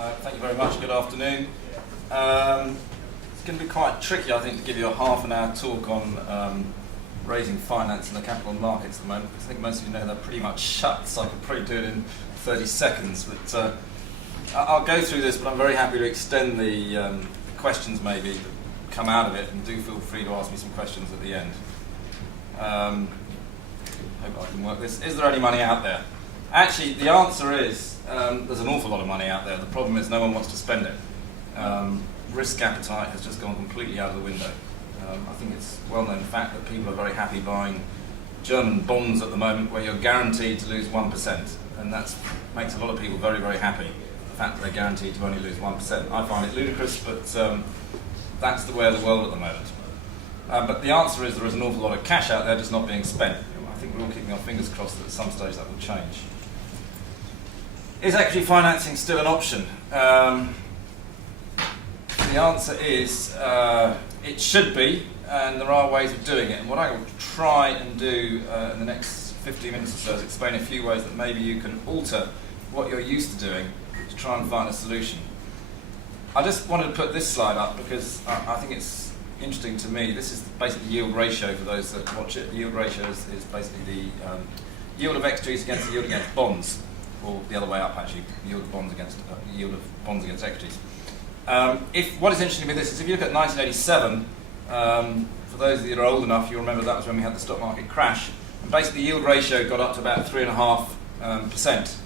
Thank you very much. Good afternoon. It's going to be quite tricky, I think, to give you a half an hour talk on raising finance in the capital markets at the moment, because I think most of you know they're pretty much shut, so I could probably do it in 30 seconds. But I'll go through this, but I'm very happy to extend the questions maybe that come out of it, and do feel free to ask me some questions at the end. Hope I can work this. Is there any money out there? Actually, the answer is there's an awful lot of money out there. The problem is no one wants to spend it. Risk appetite has just gone completely out of the window. I think it's well-known fact that people are very happy buying German bonds at the moment where you're guaranteed to lose 1%. And that makes a lot of people very, very happy, the fact that they're guaranteed to only lose 1%. I find it ludicrous, but that's the way of the world at the moment. But the answer is there is an awful lot of cash out there just not being spent. I think we're all keeping our fingers crossed that at some stage that will change. Is equity financing still an option? The answer is it should be, and there are ways of doing it. And what I will try and do in the next 15 minutes or so is explain a few ways that maybe you can alter what you're used to doing to try and find a solution. I just wanted to put this slide up because I think it's interesting to me. This is basically the yield ratio for those that watch it. The yield ratio is basically the yield of equities against the yield against bonds, or the other way up actually, yield of bonds against equities. What is interesting with this is if you look at 1987, for those of you that are old enough, you'll remember that was when we had the stock market crash, and basically the yield ratio got up to about 3.5%.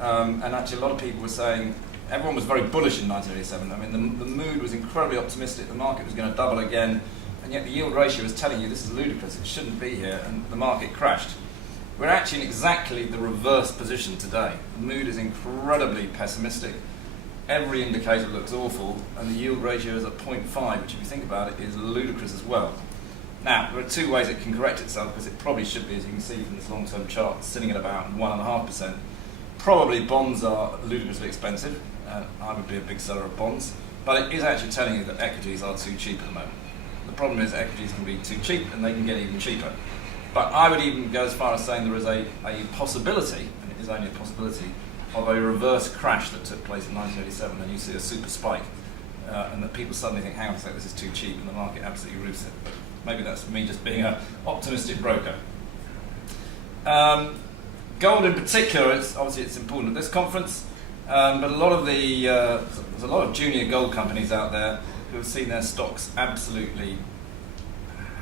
And actually a lot of people were saying, everyone was very bullish in 1987. I mean, the mood was incredibly optimistic, the market was going to double again, and yet the yield ratio was telling you this is ludicrous, it shouldn't be here, and the market crashed. We're actually in exactly the reverse position today. The mood is incredibly pessimistic. Every indicator looks awful, and the yield ratio is at 0.5, which if you think about it is ludicrous as well. Now, there are two ways it can correct itself, because it probably should be, as you can see from this long-term chart, sitting at about 1.5%. Probably bonds are ludicrously expensive. I would be a big seller of bonds, but it is actually telling you that equities are too cheap at the moment. The problem is equities can be too cheap, and they can get even cheaper. But I would even go as far as saying there is a possibility, and it is only a possibility, of a reverse crash that took place in 1987, and you see a super spike, and that people suddenly think, hang on a sec, this is too cheap, and the market absolutely roofs it. But maybe that's me just being an optimistic broker. Gold in particular, obviously it's important at this conference, but a lot of there's a lot of junior gold companies out there who have seen their stocks absolutely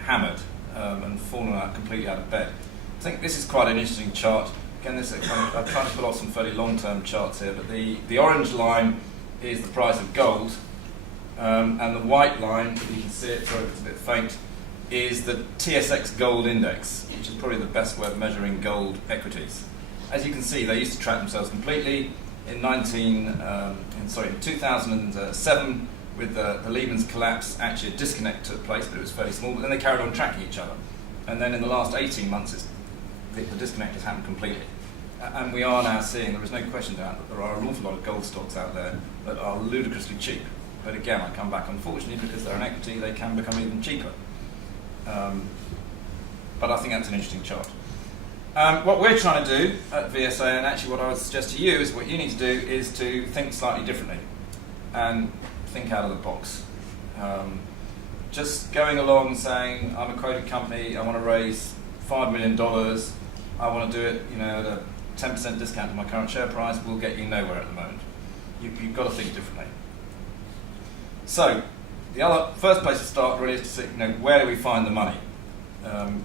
hammered and fallen out completely out of bed. I think this is quite an interesting chart. Again, I'm trying to pull off some fairly long-term charts here, but the orange line is the price of gold, and the white line, if you can see it, sorry if it's a bit faint, is the TSX Gold Index, which is probably the best way of measuring gold equities. As you can see, they used to track themselves completely. In 2007, with the Lehman's collapse, actually a disconnect took place, but it was fairly small, but then they carried on tracking each other. And then in the last 18 months, the disconnect has happened completely. And we are now seeing, there is no question about that there are an awful lot of gold stocks out there that are ludicrously cheap. But again, I come back, unfortunately, because they're an equity, they can become even cheaper. But I think that's an interesting chart. What we're trying to do at VSA, and actually what I would suggest to you, is what you need to do is to think slightly differently and think out of the box. Just going along saying, I'm a quoted company, I want to raise $5 million, I want to do it at a 10% discount to my current share price, will get you nowhere at the moment. You've got to think differently. So, the first place to start really is to see, where do we find the money?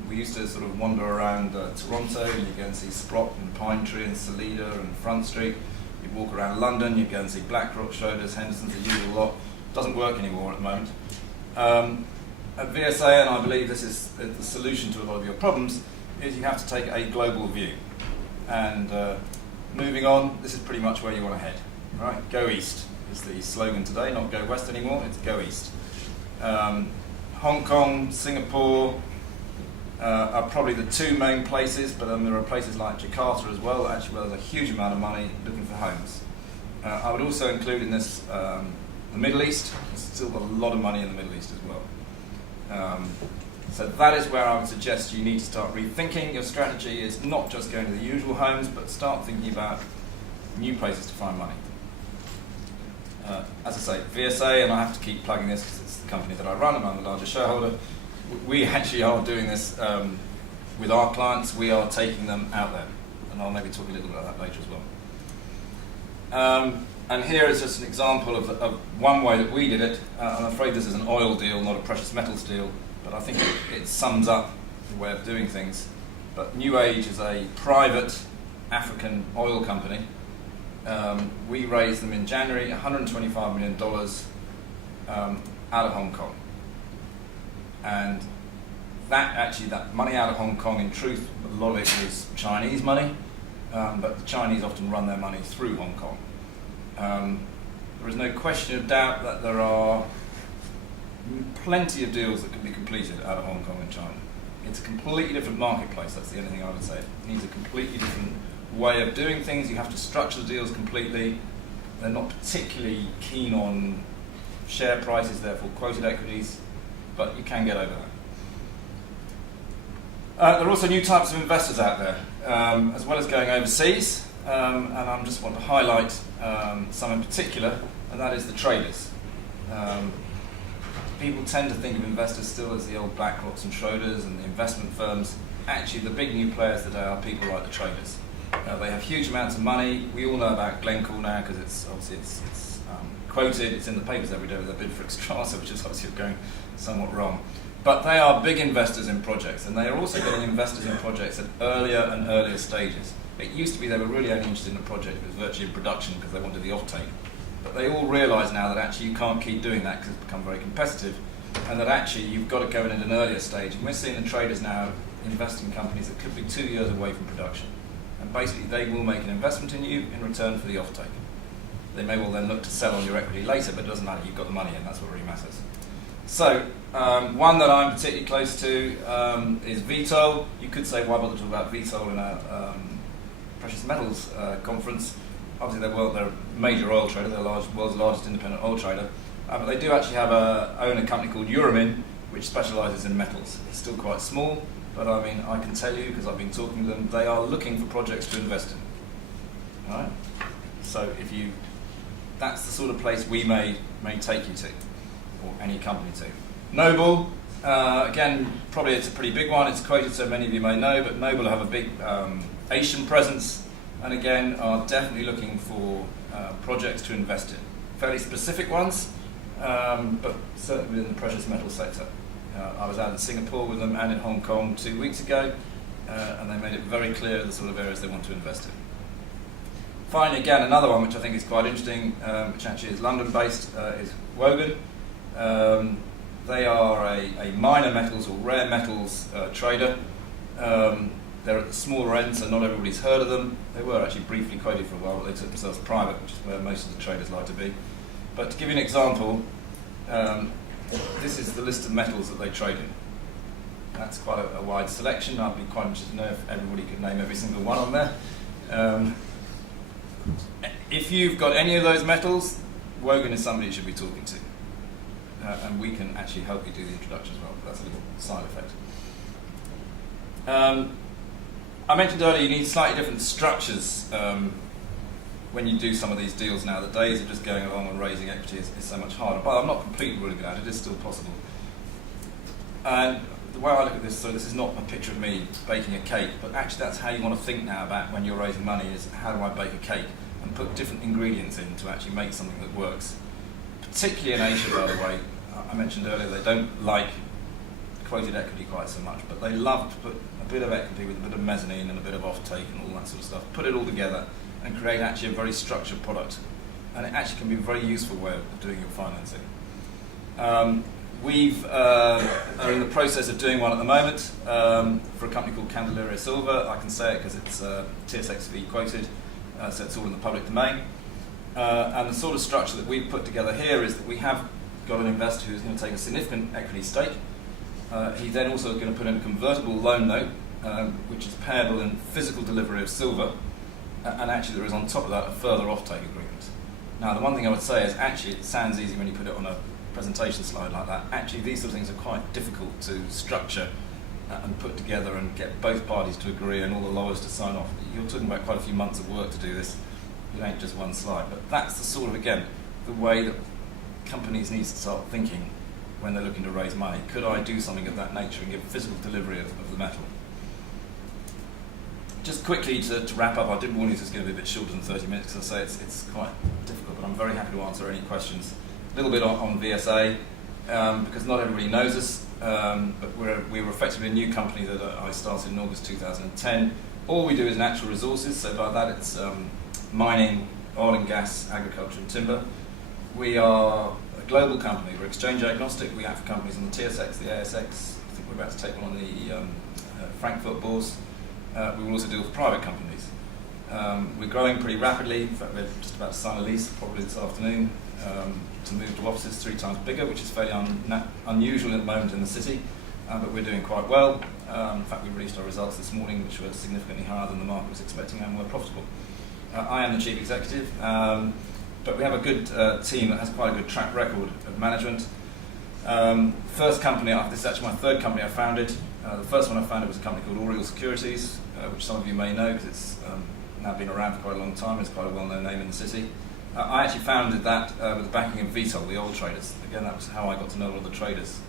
We used to sort of wander around Toronto, and you go and see Sprott and Pine Tree and Salida and Front Street. You'd walk around London, you'd go and see BlackRock, Schroders, Henderson's, the usual lot. Doesn't work anymore at the moment. At VSA, and I believe this is the solution to a lot of your problems, is you have to take a global view. And moving on, this is pretty much where you want to head. Right? Go east is the slogan today, not go west anymore, it's go east. Hong Kong, Singapore are probably the two main places, but there are places like Jakarta as well, actually where there's a huge amount of money looking for homes. I would also include in this the Middle East. There's still got a lot of money in the Middle East as well. So that is where I would suggest you need to start rethinking. Your strategy is not just going to the usual homes, but start thinking about new places to find money. As I say, VSA, and I have to keep plugging this because it's the company that I run and I'm the largest shareholder, we actually are doing this with our clients. We are taking them out there, and I'll maybe talk a little bit about that later as well. And here is just an example of one way that we did it. I'm afraid this is an oil deal, not a precious metals deal, but I think it sums up the way of doing things. But New Age is a private African oil company. We raised them in January, $125 million out of Hong Kong. And that money out of Hong Kong, in truth, a lot of it is Chinese money, but the Chinese often run their money through Hong Kong. There is no question of doubt that there are plenty of deals that can be completed out of Hong Kong and China. It's a completely different marketplace, that's the only thing I would say. It needs a completely different way of doing things. You have to structure the deals completely. They're not particularly keen on share prices, therefore quoted equities, but you can get over that. There are also new types of investors out there, as well as going overseas, and I just want to highlight some in particular, and that is the traders. People tend to think of investors still as the old BlackRocks and Schroders and the investment firms. Actually, the big new players today are people like the traders. They have huge amounts of money. We all know about Glencore now because it's obviously it's quoted. It's in the papers every day with their bid for Xstrata, which is obviously going somewhat wrong. But they are big investors in projects, and they are also getting investors in projects at earlier and earlier stages. It used to be they were really only interested in a project that was virtually in production because they wanted the offtake. But they all realise now that actually you can't keep doing that because it's become very competitive, and that actually you've got to go in at an earlier stage. And we're seeing the traders now invest in companies that could be 2 years away from production. And basically they will make an investment in you in return for the offtake. They may well then look to sell on your equity later, but it doesn't matter, you've got the money in, that's what really matters. So, one that I'm particularly close to is Vitol. You could say, why bother to talk about Vitol in a precious metals conference? Obviously they're a major oil trader, they're the world's largest independent oil trader, but they do actually own a company called Uramin, which specialises in metals. It's still quite small, but I mean, I can tell you, because I've been talking to them, they are looking for projects to invest in. All right? So that's the sort of place we may take you to, or any company to. Noble, again, probably it's a pretty big one. It's quoted, so many of you may know, but Noble have a big Asian presence, and again, are definitely looking for projects to invest in. Fairly specific ones, but certainly within the precious metal sector. I was out in Singapore with them and in Hong Kong 2 weeks ago, and they made it very clear the sort of areas they want to invest in. Finally, again, another one which I think is quite interesting, which actually is London-based, is Wogan. They are a minor metals or rare metals trader. They're at the smaller end, so not everybody's heard of them. They were actually briefly quoted for a while, but they took themselves private, which is where most of the traders like to be. But to give you an example, this is the list of metals that they trade in. That's quite a wide selection. I'd be quite interested to know if everybody could name every single one on there. If you've got any of those metals, Wogan is somebody you should be talking to. And we can actually help you do the introduction as well. That's a little side effect. I mentioned earlier you need slightly different structures when you do some of these deals now. The days of just going along and raising equity is so much harder. But I'm not completely ruling it out. It is still possible. And the way I look at this, so this is not a picture of me baking a cake, but actually that's how you want to think now about when you're raising money, is how do I bake a cake and put different ingredients in to actually make something that works. Particularly in Asia, by the way. I mentioned earlier they don't like quoted equity quite so much, but they love to put a bit of equity with a bit of mezzanine and a bit of offtake and all that sort of stuff, put it all together and create actually a very structured product. And it actually can be a very useful way of doing your financing. We are in the process of doing one at the moment for a company called Candelaria Silver. I can say it because it's TSXV quoted, so it's all in the public domain. And the sort of structure that we've put together here is that we have got an investor who's going to take a significant equity stake. He then also is going to put in a convertible loan note, which is payable in physical delivery of silver, and actually there is on top of that a further offtake agreement. Now the one thing I would say is actually it sounds easy when you put it on a presentation slide like that. Actually these sort of things are quite difficult to structure and put together and get both parties to agree and all the lawyers to sign off. You're talking about quite a few months of work to do this. It ain't just one slide, but that's the sort of, again, the way that companies need to start thinking when they're looking to raise money. Could I do something of that nature and give physical delivery of the metal? Just quickly to wrap up, I did warn you this is going to be a bit shorter than 30 minutes because I say it's quite difficult, but I'm very happy to answer any questions. A little bit on VSA, because not everybody knows us, but we're effectively a new company that I started in August 2010. All we do is natural resources, so by that it's mining, oil and gas, agriculture and timber. We are a global company, we're exchange agnostic, we act for companies on the TSX, the ASX, I think we're about to take one on the Frankfurt Bourse. We will also deal with private companies. We're growing pretty rapidly. In fact, we're just about to sign a lease, probably this afternoon, to move to offices 3 times bigger, which is fairly unusual at the moment in the city, but we're doing quite well. In fact, we released our results this morning, which were significantly higher than the market was expecting, and we're profitable. I am the chief executive, but we have a good team that has quite a good track record of management. First company, this is actually my third company I founded. The first one I founded was a company called Oriel Securities, which some of you may know because it's now been around for quite a long time. It's quite a well-known name in the city. I actually founded that with the backing of VSA, the oil traders. Again, that was how I got to know all the traders.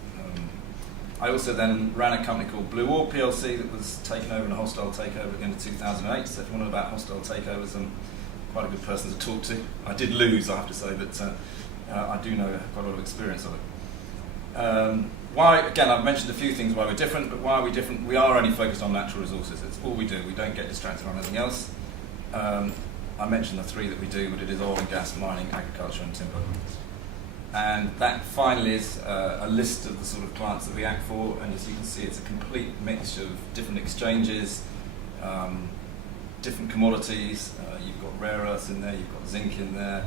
I also then ran a company called Blue Orb PLC that was taken over in a hostile takeover at the end of 2008. So if you want to know about hostile takeovers, I'm quite a good person to talk to. I did lose, I have to say, but I do know quite a lot of experience of it. Why, again, I've mentioned a few things why we're different, but why are we different? We are only focused on natural resources. It's all we do. We don't get distracted on anything else. I mentioned the 3 that we do, but it is oil and gas, mining, agriculture and timber. And that finally is a list of the sort of clients that we act for, and as you can see, it's a complete mixture of different exchanges, different commodities. You've got rare earths in there, you've got zinc in there,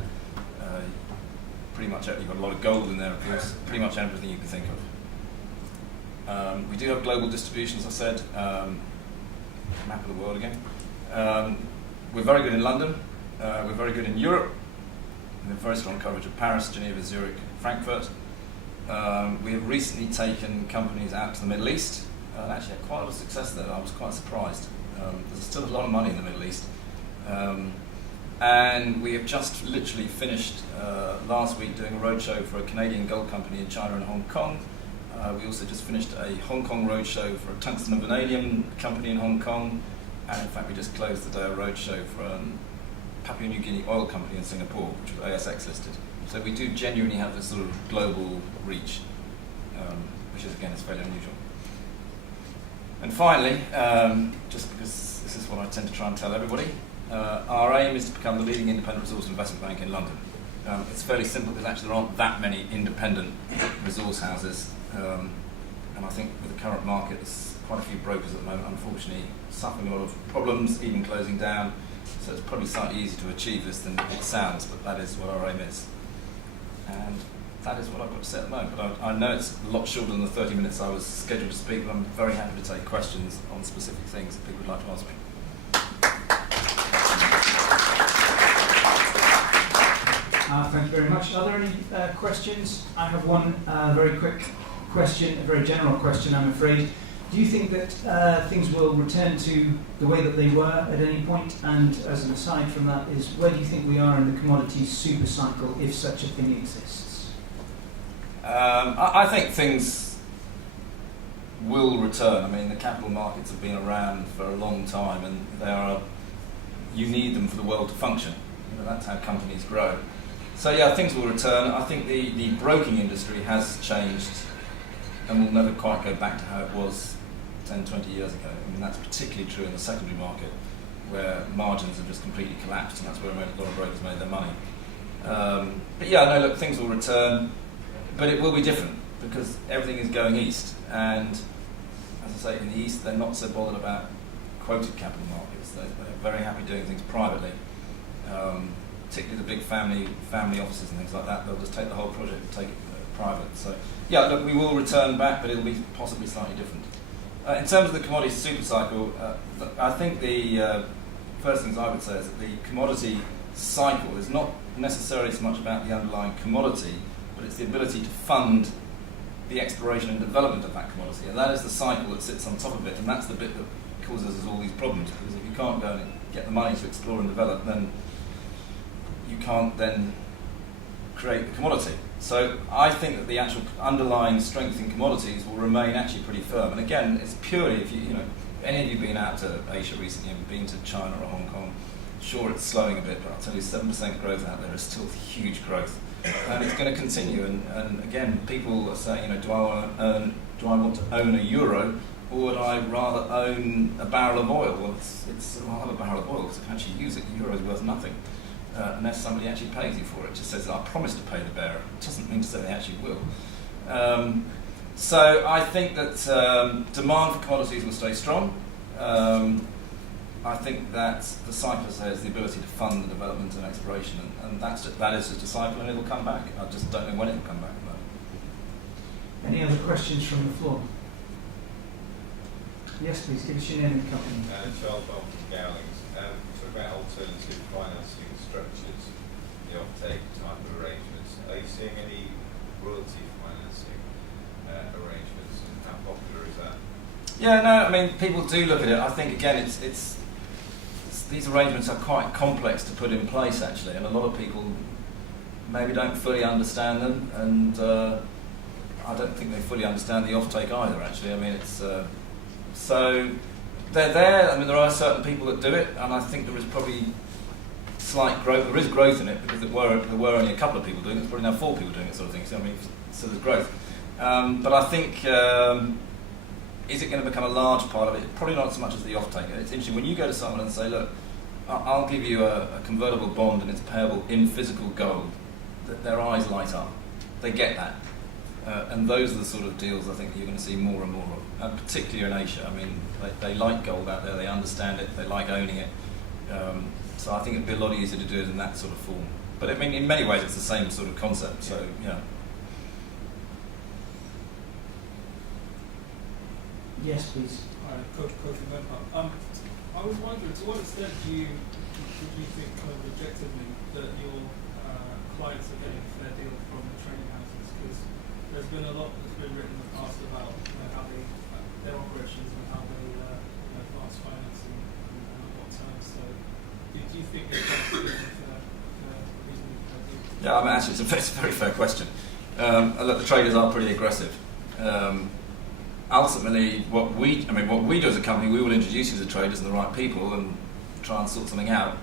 pretty much you've got a lot of gold in there, of course, pretty much everything you can think of. We do have global distribution, as I said, map of the world again. We're very good in London, we're very good in Europe, we have very strong coverage of Paris, Geneva, Zurich, Frankfurt. We have recently taken companies out to the Middle East, and actually had quite a lot of success there. I was quite surprised. There's still a lot of money in the Middle East. And we have just literally finished last week doing a roadshow for a Canadian gold company in China and Hong Kong. We also just finished a Hong Kong roadshow for a tungsten and vanadium company in Hong Kong, and in fact we just closed the day a roadshow for a Papua New Guinea oil company in Singapore, which was ASX listed. So we do genuinely have this sort of global reach, which is again is fairly unusual. And finally, just because this is what I tend to try and tell everybody, our aim is to become the leading independent resource investment bank in London. It's fairly simple because actually there aren't that many independent resource houses. And I think with the current market, there's quite a few brokers at the moment, unfortunately, suffering a lot of problems, even closing down. So it's probably slightly easier to achieve this than it sounds, but that is what our aim is. And that is what I've got to say at the moment. But I know it's a lot shorter than the 30 minutes I was scheduled to speak, but I'm very happy to take questions on specific things that people would like to ask me. Thank you very much. Are there any questions? I have one very quick question, a very general question, I'm afraid. Do you think that things will return to the way that they were at any point? And as an aside from that is, where do you think we are in the commodities super cycle, if such a thing exists? I think things will return. I mean, the capital markets have been around for a long time, and you need them for the world to function. That's how companies grow. So yeah, things will return. I think the broking industry has changed and will never quite go back to how it was 10, 20 years ago. I mean, that's particularly true in the secondary market, where margins have just completely collapsed, and that's where a lot of brokers made their money. But yeah, no, look, things will return, but it will be different because everything is going east. And as I say, in the east, they're not so bothered about quoted capital markets. They're very happy doing things privately. Particularly the big family offices and things like that, they'll just take the whole project and take it private. So yeah, look, we will return back, but it'll be possibly slightly different. In terms of the commodity super cycle, I think the first things I would say is that the commodity cycle is not necessarily so much about the underlying commodity, but it's the ability to fund the exploration and development of that commodity. And that is the cycle that sits on top of it, and that's the bit that causes us all these problems, because if you can't go and get the money to explore and develop, then you can't then create the commodity. So I think that the actual underlying strength in commodities will remain actually pretty firm. And again, it's purely, if you know, any of you been out to Asia recently and been to China or Hong Kong, sure it's slowing a bit, but I'll tell you 7% growth out there is still huge growth. And it's going to continue. And again, people are saying, you know, do I want to own a euro, or would I rather own a barrel of oil? Well, I'll have a barrel of oil because I can actually use it. The euro is worth nothing. Unless somebody actually pays you for it. It just says, I promise to pay the bearer. It doesn't mean to say they actually will. So I think that demand for commodities will stay strong. I think that the cyclist has the ability to fund the development and exploration, and that is just a cycle, and it'll come back. I just don't know when it'll come back. Any other questions from the floor? Yes, please, give us your name and company. Charles Bell from Gowlings. Talk about alternative financing structures, the offtake type of arrangements. Are you seeing any royalty financing arrangements, and how popular is that? Yeah, no, I mean, people do look at it. I think, again, it's these arrangements are quite complex to put in place, actually, and a lot of people maybe don't fully understand them, and I don't think they fully understand the offtake either, actually. I mean, it's so they're there. I mean, there are certain people that do it, and I think there is probably slight growth. There is growth in it because there were only a couple of people doing it. There's probably now 4 people doing it, sort of thing. So I mean, so there's growth. But I think is it going to become a large part of it? Probably not so much as the offtake. It's interesting when you go to someone and say, look, I'll give you a convertible bond and it's payable in physical gold. Their eyes light up. They get that. And those are the sort of deals I think you're going to see more and more of, and particularly in Asia. I mean, they like gold out there, they understand it, they like owning it. So I think it'd be a lot easier to do it in that sort of form. But I mean, in many ways, it's the same sort of concept. So yeah. Yes, please. Hi, Coach Member. I was wondering, to what extent do you think, kind of objectively, that your clients are getting a fair deal from the training houses? Because there's been a lot that's been written in the past about how they their operations and how they advance financing and on what terms. So, do you think they're getting a reasonably fair deal? Yeah, I mean, actually, it's a very fair question. Look, the traders are pretty aggressive. Ultimately, what we do as a company, we will introduce you to the traders and the right people and try and sort something out.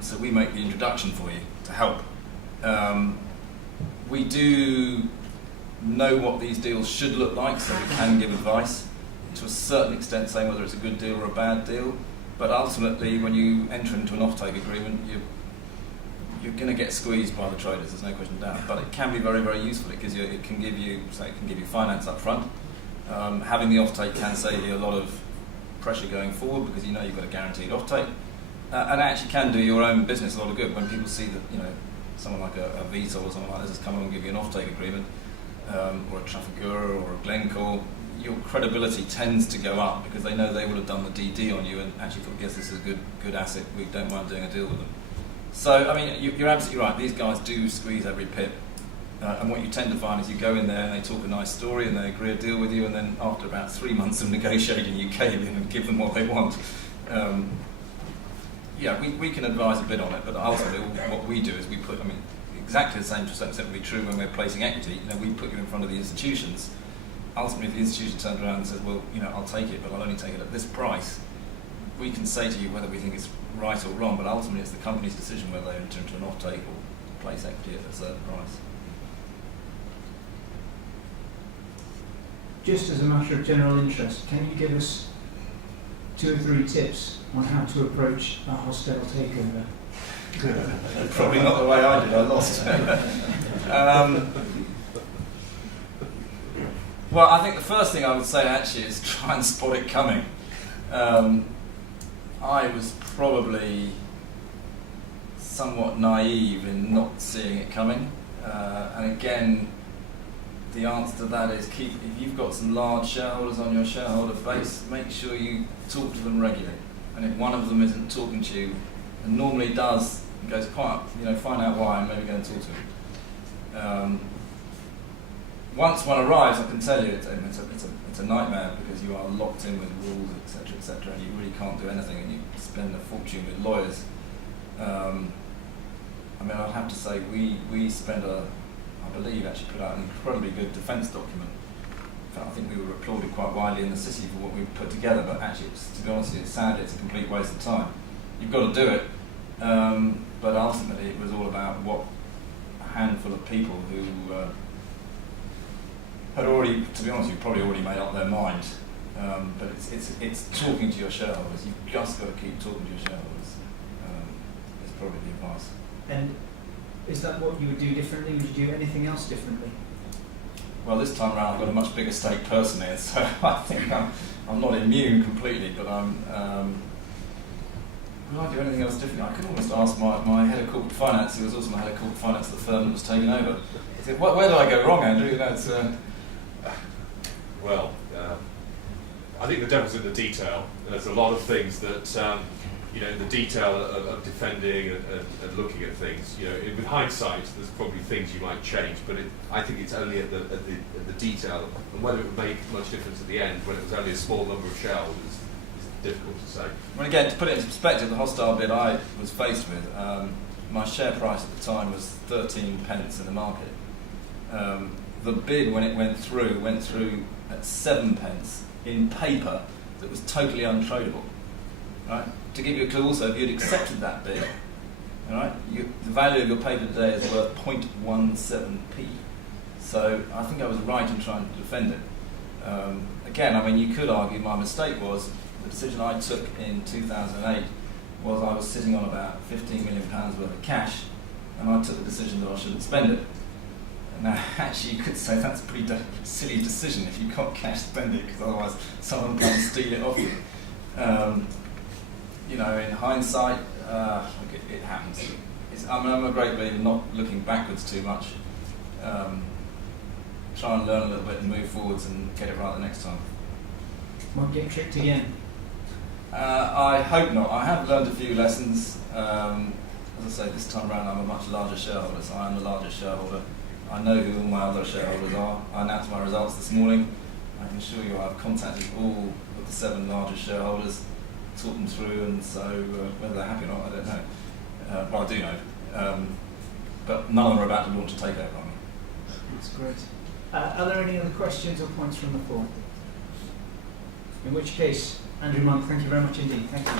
So we make the introduction for you to help. We do know what these deals should look like, so we can give advice to a certain extent, saying whether it's a good deal or a bad deal. But ultimately, when you enter into an offtake agreement, you're going to get squeezed by the traders. There's no question about it. But it can be very, very useful. It can give you finance up front. Having the offtake can save you a lot of pressure going forward because you know you've got a guaranteed offtake, and it actually can do your own business a lot of good when people see that someone like a VSA or something like this has come along and give you an offtake agreement, or a Trafigura or a Glencore. Your credibility tends to go up because they know they would have done the DD on you and actually thought, yes, this is a good asset. We don't mind doing a deal with them. So I mean, you're absolutely right. These guys do squeeze every pip. And what you tend to find is you go in there and they talk a nice story and they agree a deal with you, and then after about 3 months of negotiating, you cave in and give them what they want. We can advise a bit on it, but ultimately what we do is we put, exactly the same to a certain extent would be true when we're placing equity. We put you in front of the institutions. Ultimately, if the institution turns around and says, well, I'll take it, but I'll only take it at this price, we can say to you whether we think it's right or wrong, but ultimately it's the company's decision whether they enter into an offtake or place equity at a certain price. Just as a matter of general interest, can you give us 2 or 3 tips on how to approach a hostile takeover? Probably not the way I did. I lost. Well, I think the first thing I would say actually is try and spot it coming. I was probably somewhat naive in not seeing it coming, and again, the answer to that is if you've got some large shareholders on your shareholder base, make sure you talk to them regularly. And if one of them isn't talking to you, and normally does, and goes quiet, find out why and maybe go and talk to him. Once one arrives, I can tell you it's a nightmare because you are locked in with rules, etc., and you really can't do anything, and you spend a fortune with lawyers. I mean, I'd have to say we spent I believe actually put out an incredibly good defence document. In fact, I think we were applauded quite widely in the city for what we put together, but actually, to be honest with you, sadly, it's a complete waste of time. You've got to do it, but ultimately it was all about what a handful of people who had already, to be honest with you, probably already made up their mind. But it's talking to your shareholders. You've just got to keep talking to your shareholders. Is probably the advice. And is that what you would do differently? Would you do anything else differently? Well, this time around I've got a much bigger stake personally, and so I think I'm not immune completely, but would I do anything else differently? I could almost ask my head of corporate finance, who was also my head of corporate finance at the firm that was taken over. I said, where did I go wrong, Andrew? You know, it's, Well, I think the devil's in the detail. There's a lot of things that, the detail of defending and looking at things. With hindsight, there's probably things you might change, but I think it's only at the detail, and whether it would make much difference at the end when it was only a small number of shareholders is difficult to say. Well, again, to put it into perspective, the hostile bid I was faced with, my share price at the time was 13 pence in the market. The bid, when it went through at 7 pence in paper that was totally untradeable. Right? To give you a clue also, if you'd accepted that bid, all right, the value of your paper today is worth 0.17p. So I think I was right in trying to defend it. Again, I mean, you could argue my mistake was the decision I took in 2008 was I was sitting on about £15 million worth of cash, and I took the decision that I shouldn't spend it. Now, actually, you could say that's a pretty silly decision if you've got cash, spend it, because otherwise someone can steal it off you. In hindsight, look, it happens. I'm a great believer in not looking backwards too much. Try and learn a little bit and move forwards and get it right the next time. Won't get tricked again. I hope not. I have learned a few lessons. As I say, this time around I'm a much larger shareholder, so I am the largest shareholder. I know who all my other shareholders are. I announced my results this morning. I can assure you I've contacted all of the 7 largest shareholders, talked them through, and so whether they're happy or not, I don't know. Well, I do know. But none of them are about to launch a takeover on me. That's great. Are there any other questions or points from the floor? In which case, Andrew Monk, thank you very much indeed. Thank you.